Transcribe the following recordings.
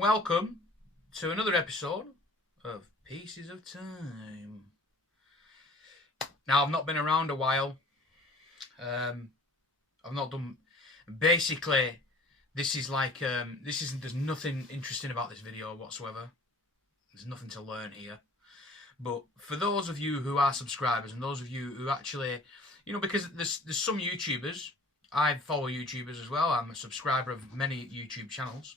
and welcome to another episode of Pieces of Time. Now, I've not been around a while. I've not done... Basically, this is like... There's nothing interesting about this video whatsoever. There's nothing to learn here. But for those of you who are subscribers and those of you who actually... You know, because there's some YouTubers... I follow YouTubers as well. I'm a subscriber of many YouTube channels.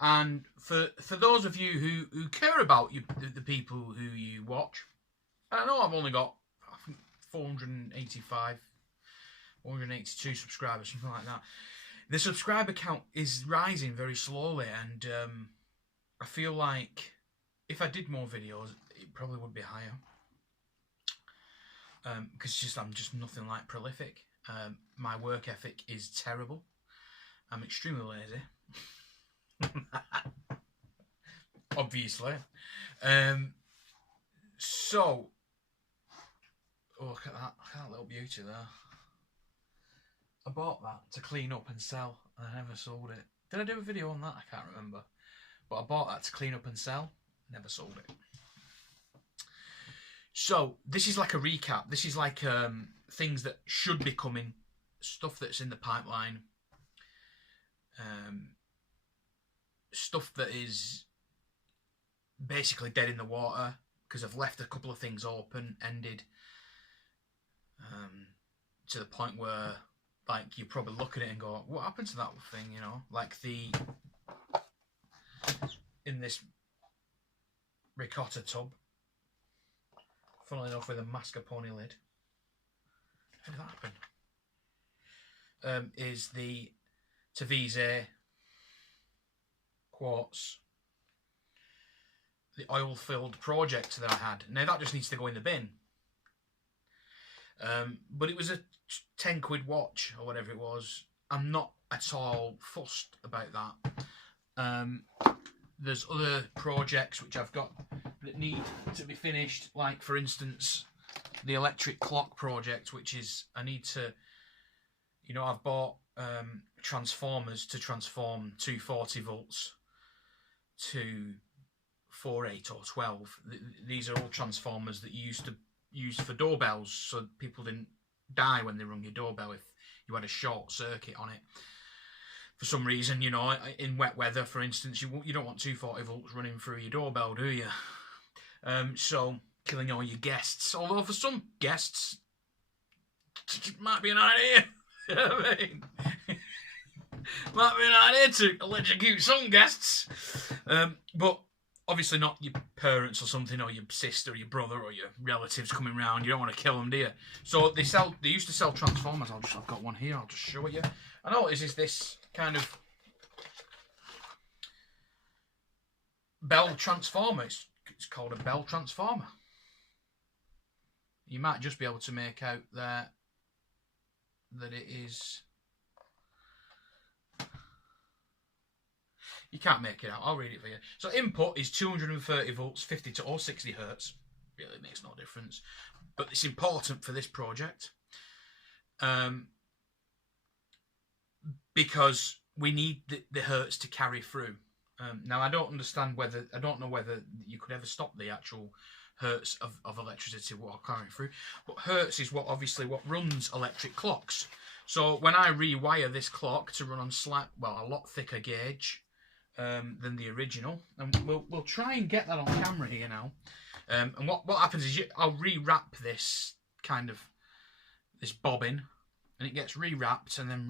And for those of you who care about the people who you watch, I know I've only got, I think, 482 subscribers, something like that. The subscriber count is rising very slowly, and I feel like if I did more videos, it probably would be higher. Because I'm just nothing like prolific. My work ethic is terrible. I'm extremely lazy. Obviously. So, oh, look at that little beauty there. I bought that to clean up and sell, and I never sold it. Did I do a video on that? I can't remember. But I bought that to clean up and sell, never sold it. So, this is like a recap. This is like things that should be coming, stuff that's in the pipeline, stuff that is basically dead in the water because I've left a couple of things open-ended, to the point where, like, you probably look at it and go, what happened to that thing, you know? Like in this ricotta tub, funnily enough with a mascarpone lid. How did that happen? Is the Tavise quartz, the oil-filled project that I had. Now that just needs to go in the bin. But it was a 10 quid watch or whatever it was. I'm not at all fussed about that. There's other projects which I've got that need to be finished, like for instance the electric clock project, which is I need to, you know, I've bought transformers to transform 240 volts to 4, 8 or 12. These are all transformers that you used to use for doorbells, so people didn't die when they rung your doorbell if you had a short circuit on it. For some reason, you know, in wet weather, for instance, you don't want 240 volts running through your doorbell, do you? So, killing all your guests. Although for some guests, it might be an idea. You know what I mean? Might be an idea to electrocute some guests. But obviously not your parents or something, or your sister or your brother or your relatives coming round. You don't want to kill them, do you? So they used to sell transformers. I've got one here. I'll just show it you. I know it is this kind of bell transformer. It's called a bell transformer. You might just be able to make out that it is... You can't make it out. I'll read it for you. So input is 230 volts, 50 to or 60 hertz. Really makes no difference. But it's important for this project. Because we need the hertz to carry through. Now I don't know whether you could ever stop the actual hertz of electricity while carrying through. But hertz is what runs electric clocks. So when I rewire this clock to run on a lot thicker gauge than the original, and we'll try and get that on camera here now. And what happens is I'll rewrap this this bobbin, and it gets rewrapped and then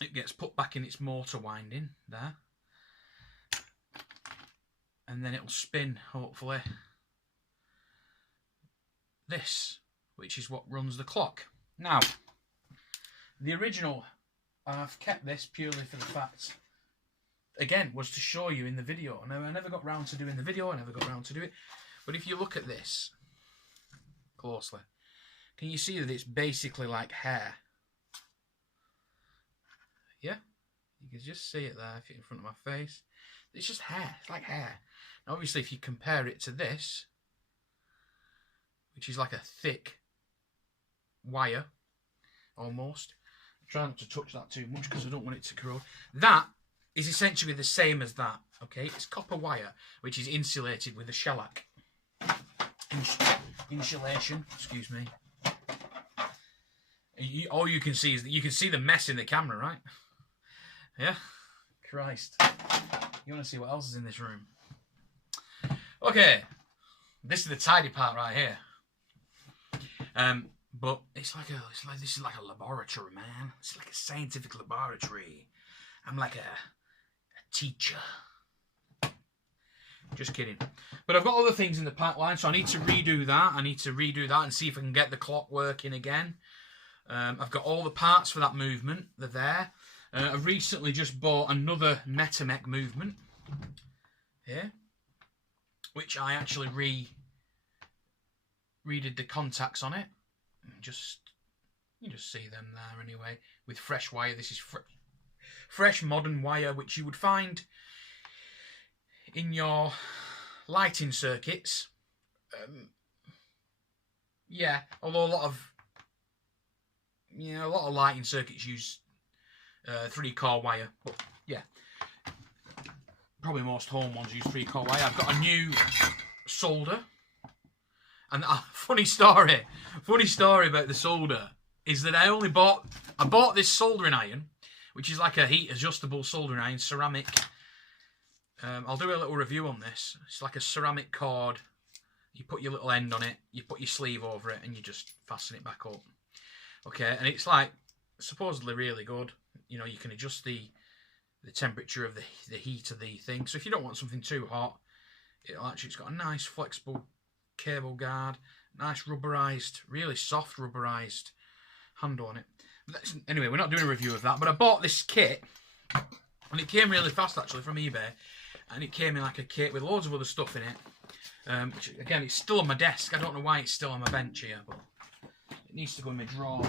it gets put back in its motor winding there, and then it'll spin hopefully this, which is what runs the clock. Now, the original, I've kept this purely for the fact, again, was to show you in the video. Now, I never got round to doing the video, I never got round to do it, but if you look at this closely, can you see that it's basically like hair? Yeah? You can just see it there if you're in front of my face. It's just hair. It's like hair. Now, obviously, if you compare it to this, which is like a thick wire, almost, Try not to touch that too much because I don't want it to corrode. That is essentially the same as that. Okay, it's copper wire which is insulated with a shellac insulation. Excuse me. All you can see is that you can see the mess in the camera, right? Yeah. Christ. You want to see what else is in this room? Okay, this is the tidy part right here. But this is like a laboratory, man. It's like a scientific laboratory. I'm like a teacher. Just kidding. But I've got other things in the pipeline, so I need to redo that. I need to redo that and see if I can get the clock working again. I've got all the parts for that movement. They're there. I recently just bought another Metamech movement here, which I actually redid the contacts on it. You just see them there anyway, with fresh wire. This is fresh modern wire, which you would find in your lighting circuits. Yeah, although a lot of lighting circuits use 3-core wire, but yeah, probably most home ones use 3-core wire. I've got a new solder, and funny story about the solder is that I bought this soldering iron, which is like a heat adjustable soldering iron, ceramic. I'll do a little review on this. It's like a ceramic cord. You put your little end on it, you put your sleeve over it, and you just fasten it back up. Okay, and it's like supposedly really good. You know, you can adjust the temperature of the heat of the thing. So if you don't want something too hot, it's got a nice flexible cable guard, nice rubberized, really soft rubberized handle on it. Anyway, we're not doing a review of that, but I bought this kit, and it came really fast actually from eBay, and it came in like a kit with loads of other stuff in it. Which again, it's still on my desk. I don't know why it's still on my bench here, but it needs to go in my drawer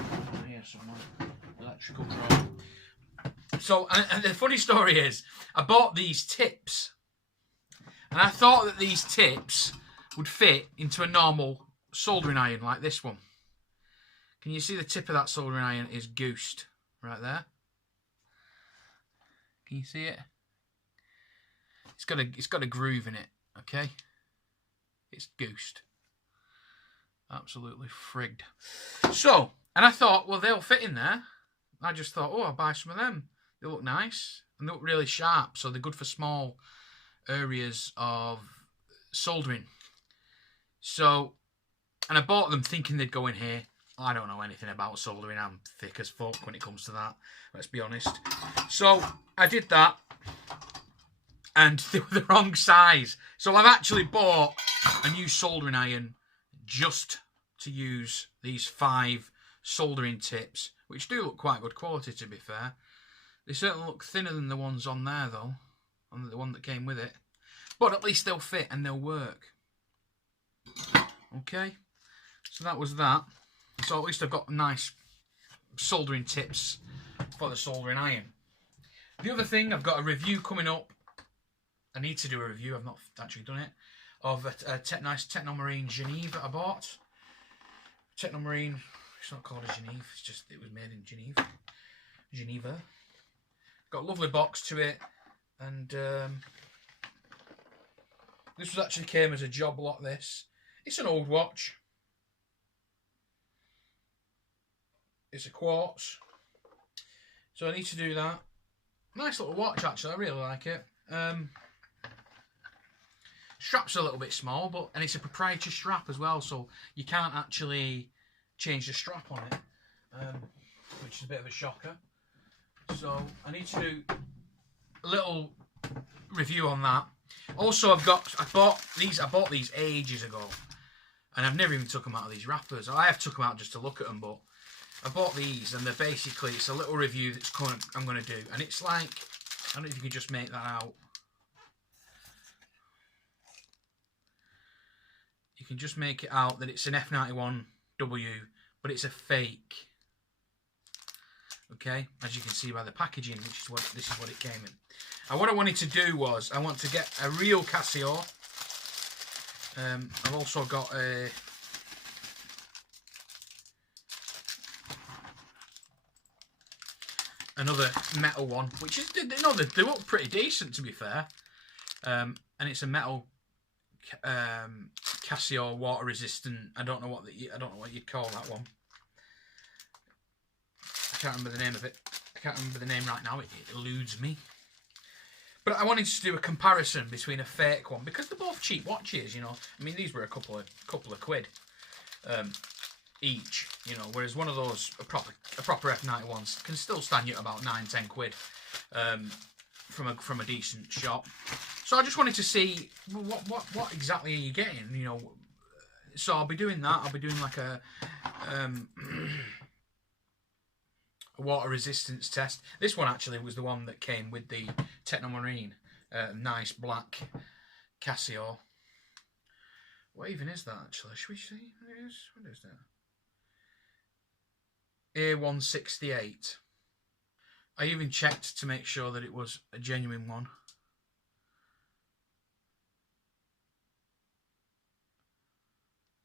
here somewhere, electrical drawer. So, and the funny story is, I bought these tips, and I thought that these tips would fit into a normal soldering iron like this one. Can you see the tip of that soldering iron is goosed right there? Can you see it? It's got a groove in it, okay? It's goosed. Absolutely frigged. So, and I thought, well, they'll fit in there. I just thought, oh, I'll buy some of them. They look nice and they look really sharp, so they're good for small areas of soldering. So, and I bought them thinking they'd go in here. I don't know anything about soldering. I'm thick as fuck when it comes to that. Let's be honest. So, I did that, and they were the wrong size. So, I've actually bought a new soldering iron just to use these 5 soldering tips, which do look quite good quality, to be fair. They certainly look thinner than the ones on there, though, on the one that came with it. But at least they'll fit and they'll work. Okay, so that was that. So at least I've got nice soldering tips for the soldering iron. The other thing, I've got a review coming up. I need to do a review, I've not actually done it, of a nice Technomarine Geneve that I bought. Technomarine, it's not called a Geneve, it's just, it was made in Geneva. Got a lovely box to it, and this was actually came as a job lot, this. It's an old watch. It's a quartz. So I need to do that. Nice little watch actually, I really like it. Strap's a little bit small, and it's a proprietary strap as well, so you can't actually change the strap on it, which is a bit of a shocker. So I need to do a little review on that. Also, I bought these ages ago, and I've never even took them out of these wrappers. I have took them out just to look at them, but I bought these, and they're basically, it's a little review that's I'm going to do, and it's like, I don't know if you can just make that out. You can just make it out that it's an F91W, but it's a fake. Okay, as you can see by the packaging, this is what it came in. And what I wanted to do was, I want to get a real Casio. I've also got a another metal one, which is, you know, they look pretty decent, to be fair. And it's a metal Casio water resistant. I don't know what you'd call that one. I can't remember the name of it. I can't remember the name right now. It eludes me. But I wanted to do a comparison between a fake one, because they're both cheap watches, you know. I mean, these were a couple of quid each, you know. Whereas one of those, a proper F91s, can still stand you at about 9-10 quid from a decent shop. So I just wanted to see what exactly are you getting, you know. So I'll be doing that. I'll be doing like a water resistance test. This one actually was the one that came with the Technomarine, nice black Casio. What even is that actually? Should we see what it is? What is that? A168. I even checked to make sure that it was a genuine one.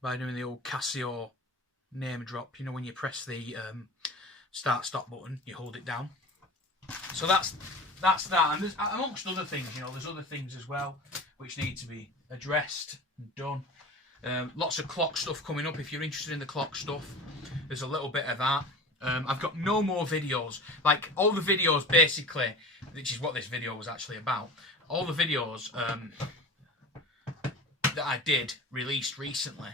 By doing the old Casio name drop, you know, when you press the start-stop button, you hold it down. So that's that. And there's, amongst other things, you know, there's other things as well which need to be addressed and done. Lots of clock stuff coming up. If you're interested in the clock stuff, there's a little bit of that. I've got no more videos. Like, all the videos, basically, which is what this video was actually about, all the videos that I did, released recently,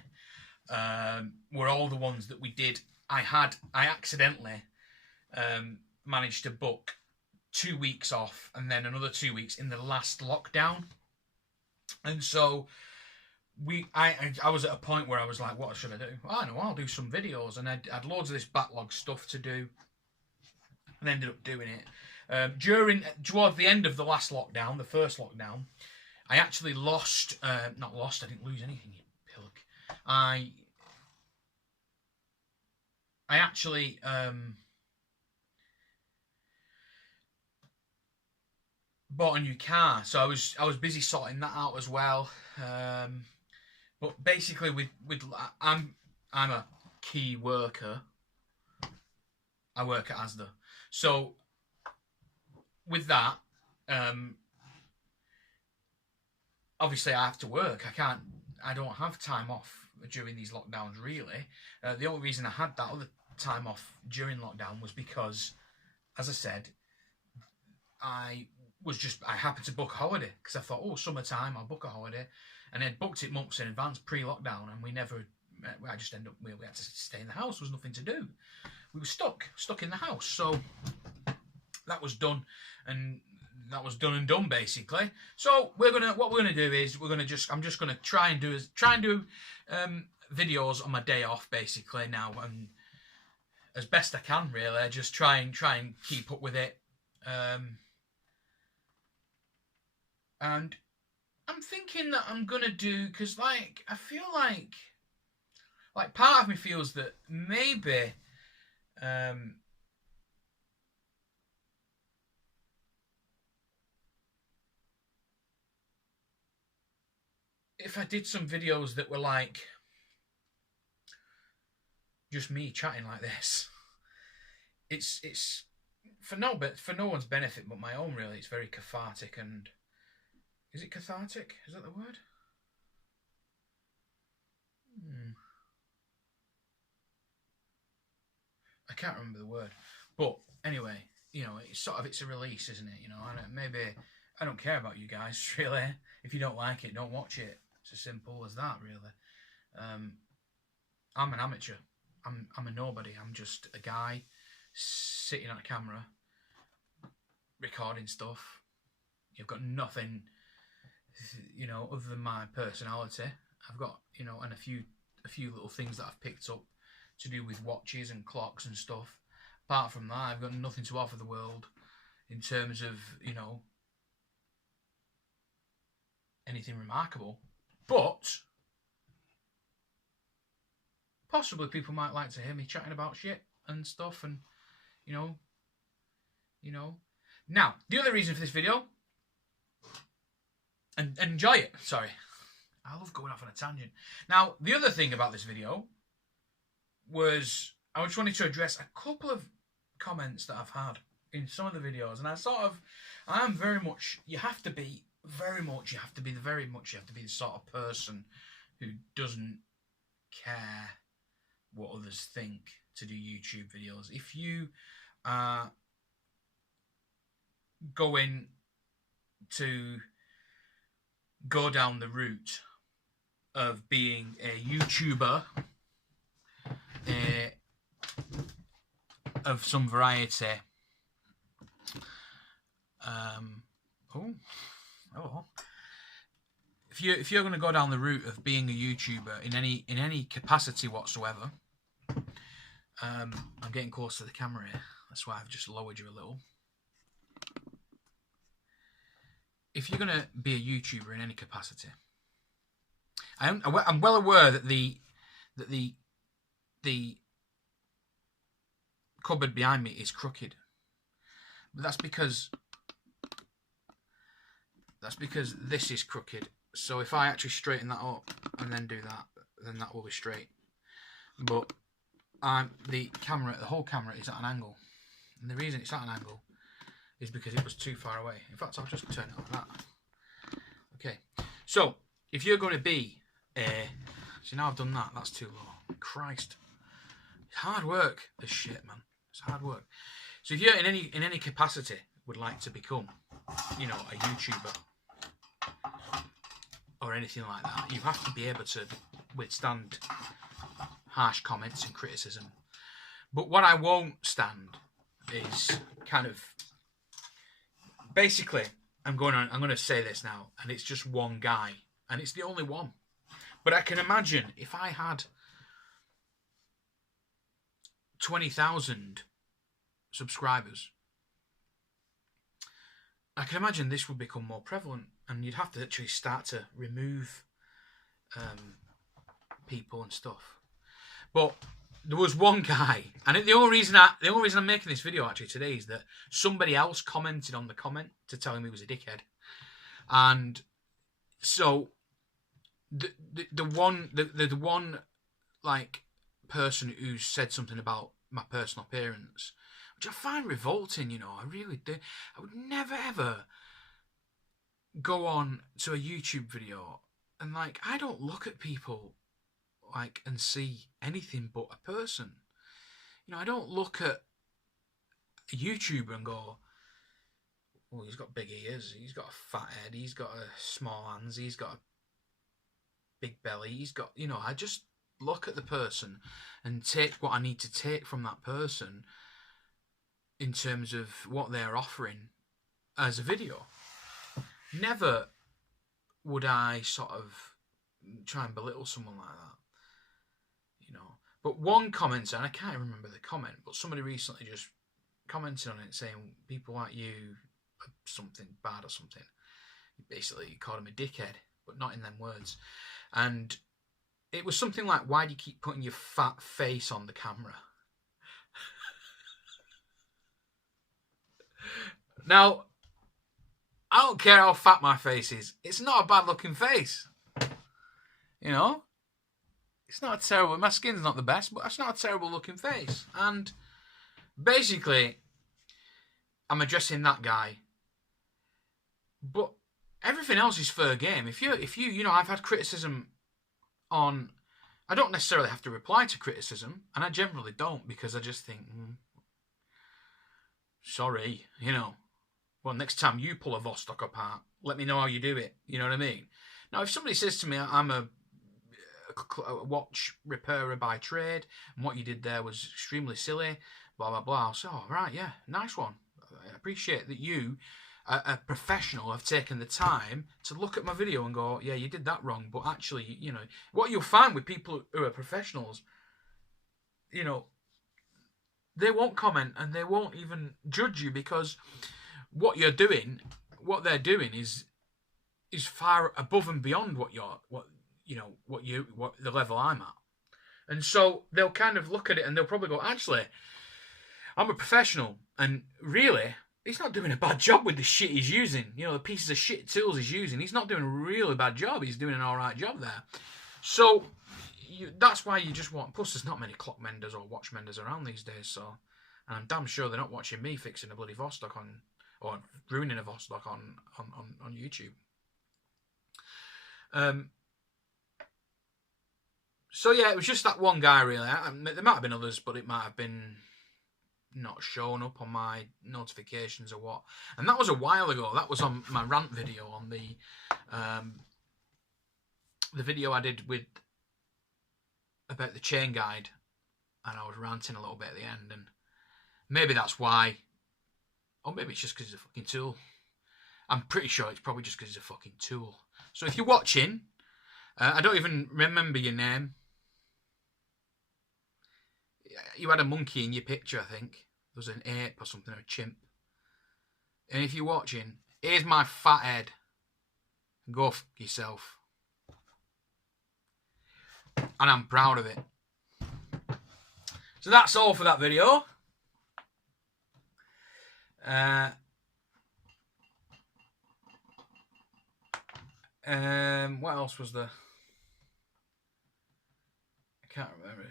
were all the ones that we did. I accidentally managed to book 2 weeks off and then another 2 weeks in the last lockdown. And so I was at a point where I was like, what should I do? Oh, I know, I'll do some videos. And I had loads of this backlog stuff to do and ended up doing it. Towards the end of the last lockdown, the first lockdown, I actually lost, not lost, I didn't lose anything, you pillock. I actually bought a new car, so I was busy sorting that out as well. But basically, I'm a key worker. I work at Asda, so with that, obviously I have to work. I don't have time off during these lockdowns, really. The only reason I had that other time off during lockdown was because, as I said, I happened to book a holiday, because I thought, oh, summertime, I'll book a holiday. And I'd booked it months in advance, pre-lockdown, and I just ended up, we had to stay in the house. There was nothing to do. We were stuck in the house. So that was done, and that was done and done, basically. So what we're gonna do is I'm just gonna try and do videos on my day off, basically, now, and as best I can, really, just try and keep up with it. And I'm thinking that I'm gonna do, because like I feel like part of me feels that maybe if I did some videos that were like just me chatting like this, it's for no one's benefit but my own, really. It's very cathartic. And is it cathartic? Is that the word? I can't remember the word. But anyway, you know, it's a release, isn't it? You know, and maybe I don't care about you guys, really. If you don't like it, don't watch it. It's as simple as that, really. I'm an amateur. I'm a nobody. I'm just a guy sitting on a camera recording stuff. You've got nothing, you know, other than my personality. I've got, you know, and a few little things that I've picked up to do with watches and clocks and stuff. Apart from that, I've got nothing to offer the world in terms of, you know, anything remarkable. But possibly people might like to hear me chatting about shit and stuff, and you know. Now, the other reason for this video, and enjoy it. Sorry, I love going off on a tangent. Now, the other thing about this video was I just wanted to address a couple of comments that I've had in some of the videos, and I am very much. You have to be the sort of person who doesn't care what others think to do YouTube videos. If you are going to go down the route of being a YouTuber of some variety, if you're going to go down the route of being a YouTuber in any capacity whatsoever, I'm getting close to the camera here. That's why I've just lowered you a little. If you're going to be a YouTuber in any capacity, I'm well aware that the cupboard behind me is crooked, but that's because this is crooked. So if I actually straighten that up and then do that, then that will be straight. But the whole camera is at an angle, and the reason it's at an angle is because it was too far away. In fact, I'll just turn it like that. Okay, so if you're going to be see, now I've done that, that's too low. Christ, it's hard work, this shit, man. It's hard work. So if you're in any capacity would like to become, you know, a YouTuber or anything like that, you have to be able to withstand harsh comments and criticism. But what I won't stand is kind of, basically, I'm going to say this now, and it's just one guy, and it's the only one. But I can imagine if I had 20,000 subscribers, I can imagine this would become more prevalent, and you'd have to actually start to remove people and stuff. But there was one guy, and the only reason I'm making this video actually today is that somebody else commented on the comment to tell him he was a dickhead, and so the one like person who said something about my personal appearance, which I find revolting, you know, I really do. I would never ever go on to a YouTube video and, like, I don't look at people like and see anything but a person. You know, I don't look at a YouTuber and go, oh, he's got big ears, he's got a fat head, he's got a small hands, he's got a big belly, he's got, you know, I just look at the person and take what I need to take from that person in terms of what they're offering as a video. Never would I sort of try and belittle someone like that, you know. But one commenter, and I can't remember the comment, but somebody recently just commented on it saying people like you are something bad or something. Basically, called him a dickhead, but not in them words. And it was something like, why do you keep putting your fat face on the camera? Now, I don't care how fat my face is. It's not a bad looking face. You know? It's not a terrible... My skin's not the best, but it's not a terrible looking face. And basically, I'm addressing that guy. But everything else is fair game. If you, you know, I've had criticism on... I don't necessarily have to reply to criticism, and I generally don't, because I just think, sorry, you know. Well, next time you pull a Vostok apart, let me know how you do it. You know what I mean? Now, if somebody says to me, I'm a watch repairer by trade, and what you did there was extremely silly, blah, blah, blah, I'll say, oh, right, yeah, nice one. I appreciate that you, a professional, have taken the time to look at my video and go, yeah, you did that wrong, but actually, you know, what you'll find with people who are professionals, you know, they won't comment and they won't even judge you, because what you're doing, what they're doing is far above and beyond what the level I'm at. And so they'll kind of look at it and they'll probably go, actually, I'm a professional, and really, he's not doing a bad job with the shit he's using. You know, the pieces of shit tools he's using. He's not doing a really bad job. He's doing an alright job there. So that's why you just want... Plus, there's not many clock menders or watch menders around these days, so And I'm damn sure they're not watching me fixing a bloody Vostok on, or ruining a Vostok on YouTube. So yeah, it was just that one guy really. There might have been others, but it might have been not showing up on my notifications or what. And that was a while ago. That was on my rant video, on the video I did with about the chain guide, and I was ranting a little bit at the end, and maybe that's why, or maybe it's just because it's a fucking tool. I'm pretty sure it's probably just because it's a fucking tool. So if you're watching, I don't even remember your name. You had a monkey in your picture, I think. There was an ape or something, or a chimp. And if you're watching, here's my fat head. Go f*** yourself. And I'm proud of it. So that's all for that video. What else was there? I can't remember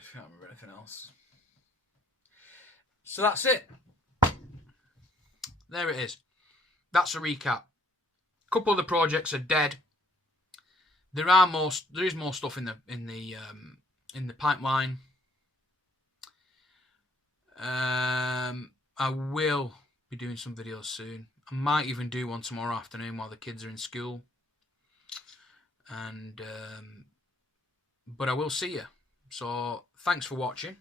anything else. So that's it. There it is. That's a recap. A couple of the projects are dead. There is more stuff in the pipeline. I will be doing some videos soon. I might even do one tomorrow afternoon while the kids are in school. And but I will see you. So thanks for watching,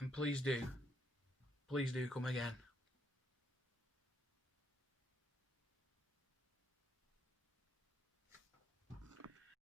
and please do come again.